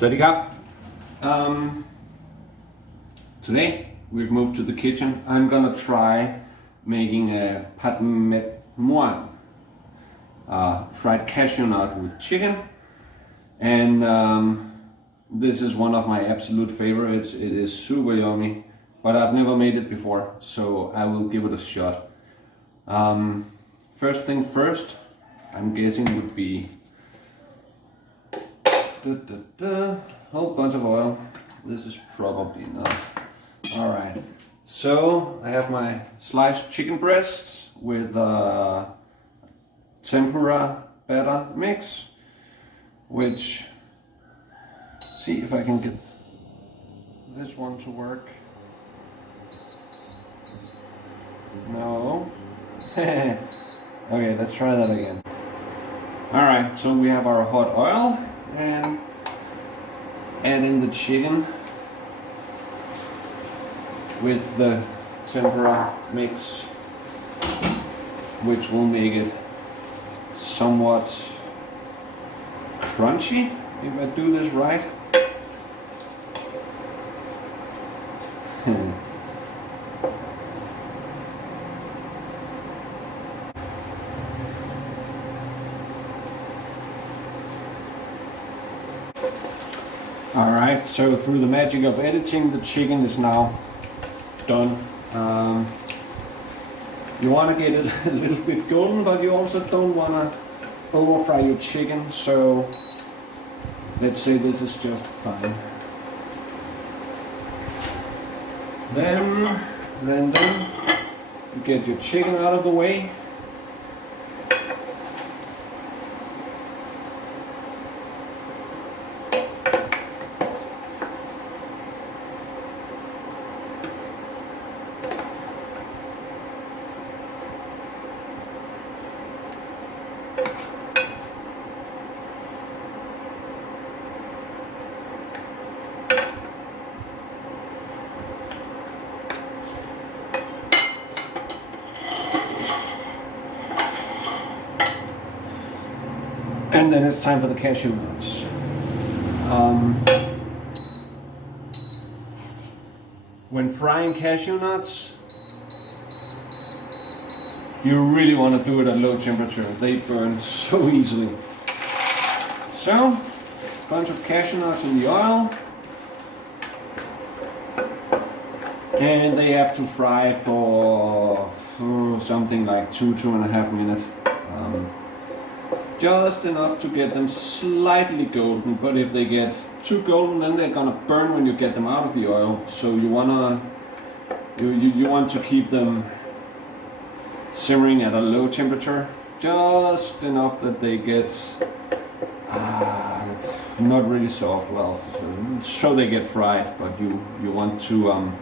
Sawadee Today we've moved to the kitchen. I'm gonna try making a pad met muang, fried cashew nut with chicken, and this is one of my absolute favorites. It is super yummy, but I've never made it before, so I will give it a shot. First thing first, I'm guessing would be whole bunch of oil. This is probably enough. Alright, so I have my sliced chicken breasts with tempura batter mix, which, see if I can get this one to work. No. Okay, let's try that again. Alright, so we have our hot oil and add in the chicken with the tempura mix, which will make it somewhat crunchy if I do this right. Alright, so through the magic of editing, the chicken is now done. You want to get it a little bit golden, but you also don't want to over fry your chicken, so let's say this is just fine. Then you get your chicken out of the way. And then it's time for the cashew nuts. When frying cashew nuts, you really want to do it at low temperature. They burn so easily. So, a bunch of cashew nuts in the oil. And they have to fry for something like 2.5 minutes. Just enough to get them slightly golden, but if they get too golden, then they're gonna burn when you get them out of the oil. So you want to keep them simmering at a low temperature, just enough that they get not really soft, well, so they get fried, but you want to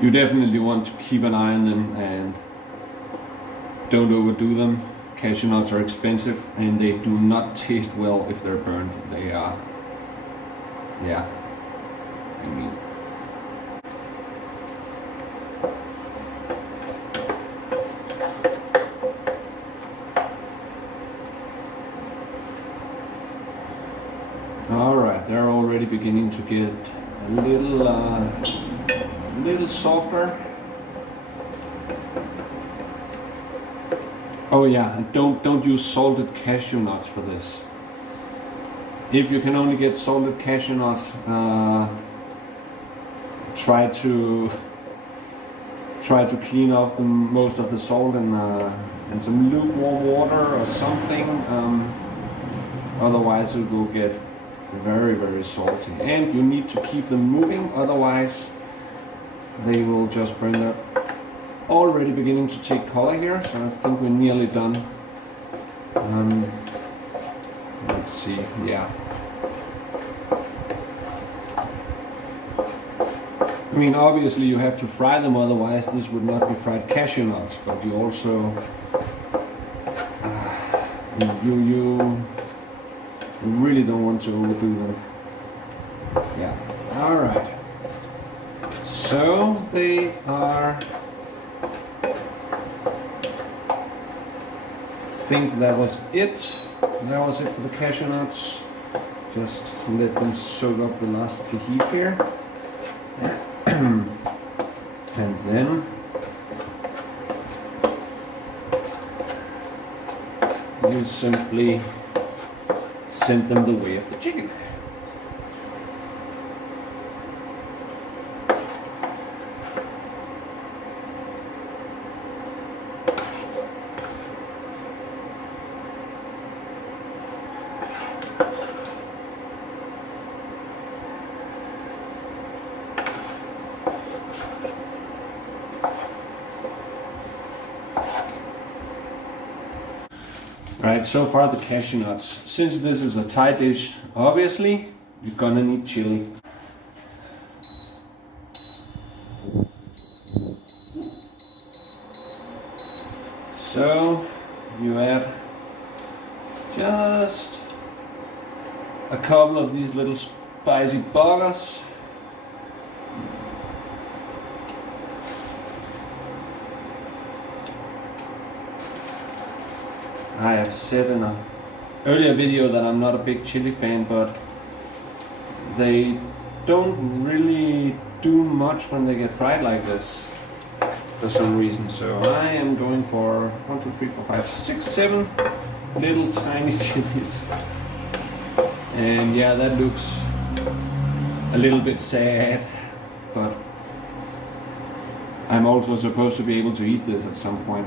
you definitely want to keep an eye on them and don't overdo them. Cashew nuts are expensive and they do not taste well if they're burned. They are, yeah, I mean. Alright, they're already beginning to get a little softer. Oh yeah, and don't use salted cashew nuts for this. If you can only get salted cashew nuts, try to clean off most of the salt in some lukewarm water or something. Otherwise it will get very, very salty. And you need to keep them moving, otherwise they will just burn their already beginning to take color here, so I think we're nearly done. Let's see, yeah. I mean, obviously you have to fry them, otherwise this would not be fried cashew nuts, but you also you really don't want to overdo them. Yeah, alright. So they are, I think that was it. That was it for the cashew nuts. Just let them soak up the last of the heat here. And then you simply send them the way of the chicken. Right, so far the cashew nuts. Since this is a Thai dish, obviously you're gonna need chili. So you add just a couple of these little spicy buggers. I have said in an earlier video that I'm not a big chili fan, but they don't really do much when they get fried like this for some reason. So I am going for 1, 2, 3, 4, 5, 6, 7 little tiny chilies. And yeah, that looks a little bit sad, but I'm also supposed to be able to eat this at some point.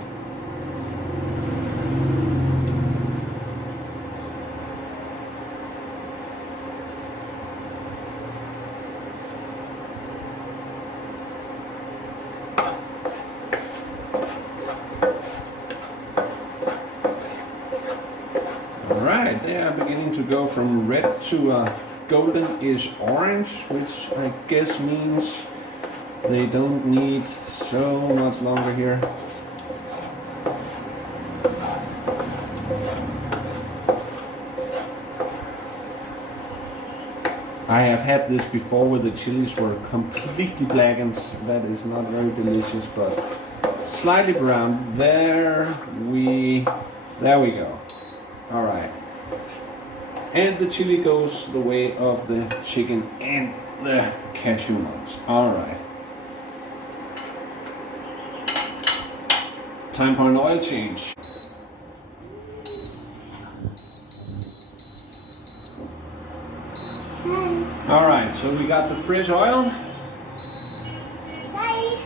Alright, they are beginning to go from red to a golden-ish orange, which I guess means they don't need so much longer here. I have had this before where the chilies were completely blackened. That is not very delicious, but slightly brown. There we go. Alright. And the chili goes the way of the chicken and the cashew nuts. Alright. Time for an oil change. Alright, so we got the fresh oil. Bye.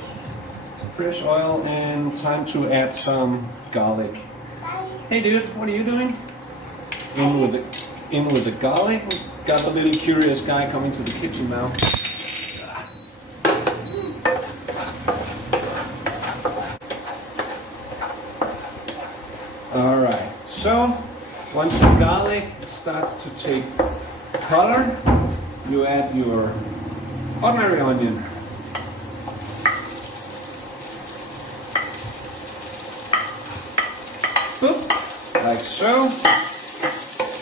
Fresh oil, and time to add some garlic. Bye. Hey dude, what are you doing? In with the garlic. Got the little curious guy coming to the kitchen now. Alright, so once the garlic starts to take color, you add your ordinary onion. Boop, like so.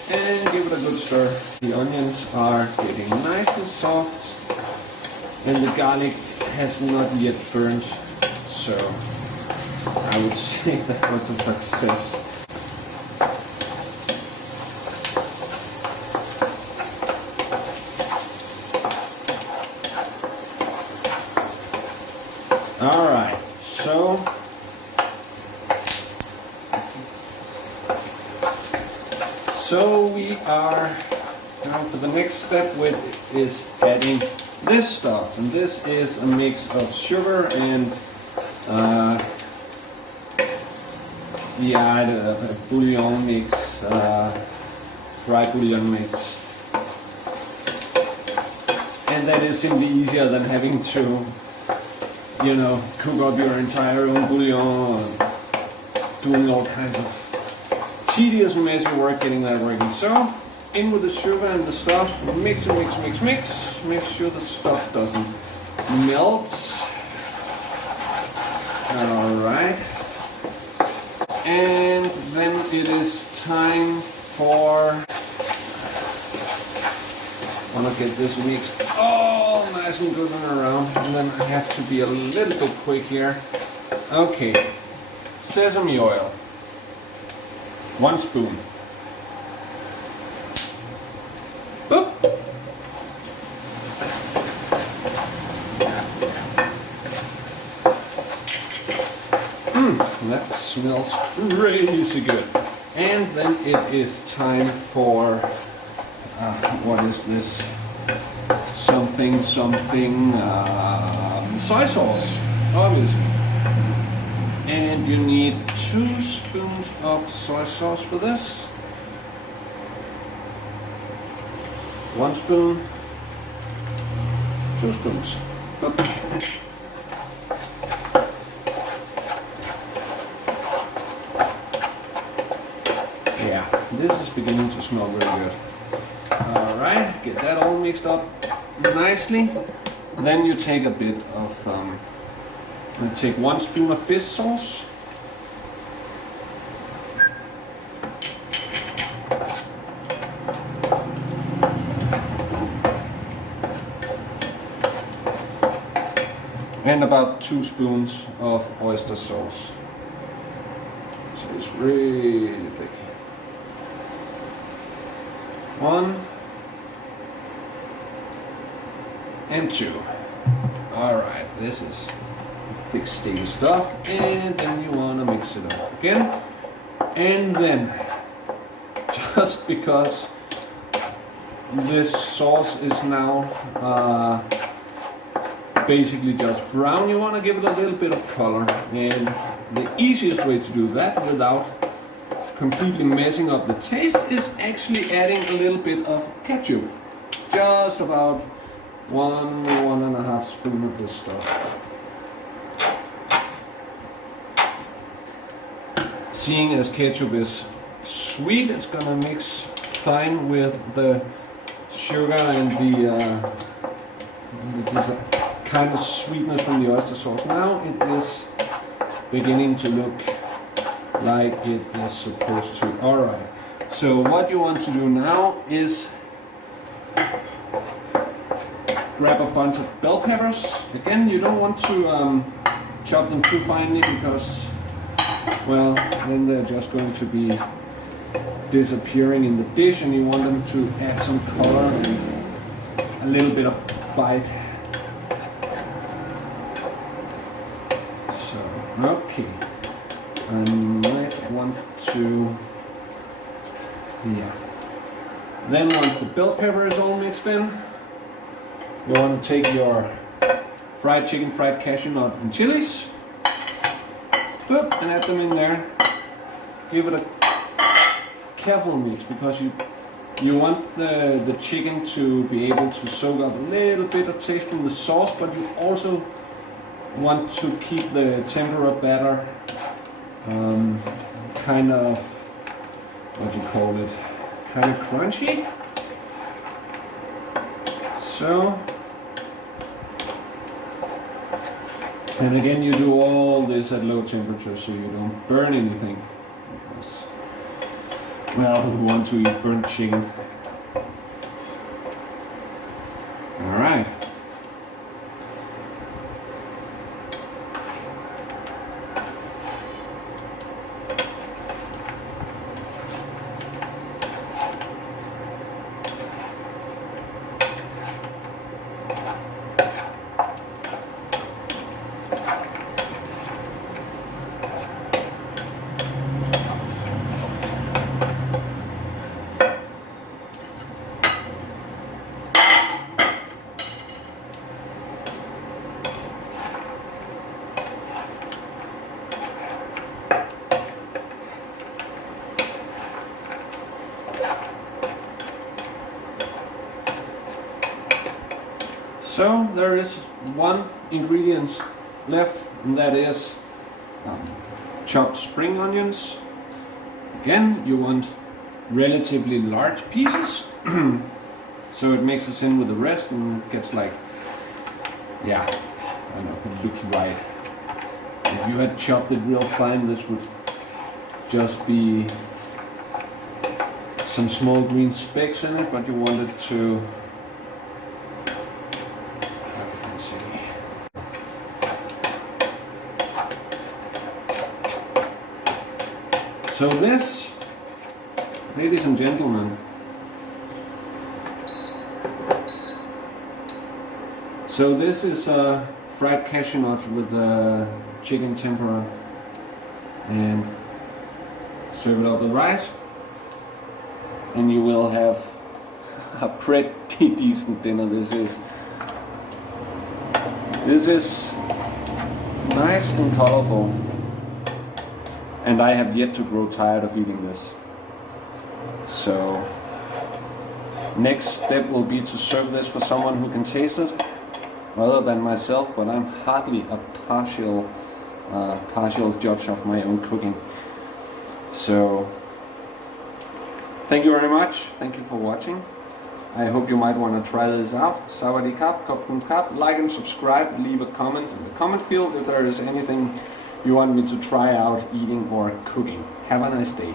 And give it a good stir. The onions are getting nice and soft, and the garlic has not yet burned, so I would say that was a success. Alright, so we are down to the next step, which is adding this stuff, and this is a mix of sugar and a bouillon mix, dry bouillon mix, and that is simply easier than having to, you know, cook up your entire own bouillon and doing all kinds of tedious messy work getting that working. So in with the sugar and the stuff, mix and mix, mix, mix. Make sure the stuff doesn't melt. Alright. And then it is time for, I want to get this mixed all nice and good and around, and then I have to be a little bit quick here. Okay, sesame oil. 1 spoon. Boop. smells crazy good. And then it is time for, what is this? Something, soy sauce, obviously. And you need 2 spoons of soy sauce for this. 1 spoon, 2 spoons. Yeah, this is beginning to smell very good. Alright, get that all mixed up nicely. Then you take a bit of, take 1 spoon of fish sauce. And about 2 spoons of oyster sauce. So it's really thick. 1 and 2. Alright, this is thick steamy stuff, and then you want to mix it up again. And then, just because this sauce is now basically just brown, you want to give it a little bit of color, and the easiest way to do that without completely messing up the taste is actually adding a little bit of ketchup. Just about 1.5 spoon of this stuff. Seeing as ketchup is sweet, it's gonna mix fine with the sugar and the kind of sweetness from the oyster sauce. Now it is beginning to look like it is supposed to. Alright, so what you want to do now is grab a bunch of bell peppers. Again, you don't want to chop them too finely because, well, then they're just going to be disappearing in the dish, and you want them to add some color and a little bit of bite. So, okay. I might want to, yeah. Then once the bell pepper is all mixed in, you want to take your fried chicken, fried cashew nut, and chilies, boop, and add them in there. Give it a careful mix because you want the chicken to be able to soak up a little bit of taste from the sauce, but you also want to keep the tempura batter kind of, what do you call it, kind of crunchy. So, and again, you do all this at low temperature so you don't burn anything. Because, well, who want to eat burnt chicken? Alright. So there is one ingredient left, and that is chopped spring onions. Again, you want relatively large pieces, so it mixes in with the rest and gets like, yeah, I don't know, it looks right. If you had chopped it real fine, this would just be some small green specks in it, but you want it to, so this, ladies and gentlemen, so this is fried cashew nuts with chicken tempura. and serve it up with rice, and you will have a pretty decent dinner. This is nice and colorful, and I have yet to grow tired of eating this. So next step will be to serve this for someone who can taste it other than myself, but I'm hardly a partial judge of my own cooking. So thank you very much. Thank you for watching. I hope you might want to try this out. Sawadee kap, kopkum kap. Like and subscribe. Leave a comment in the comment field if there is anything you want me to try out eating or cooking. Have a nice day.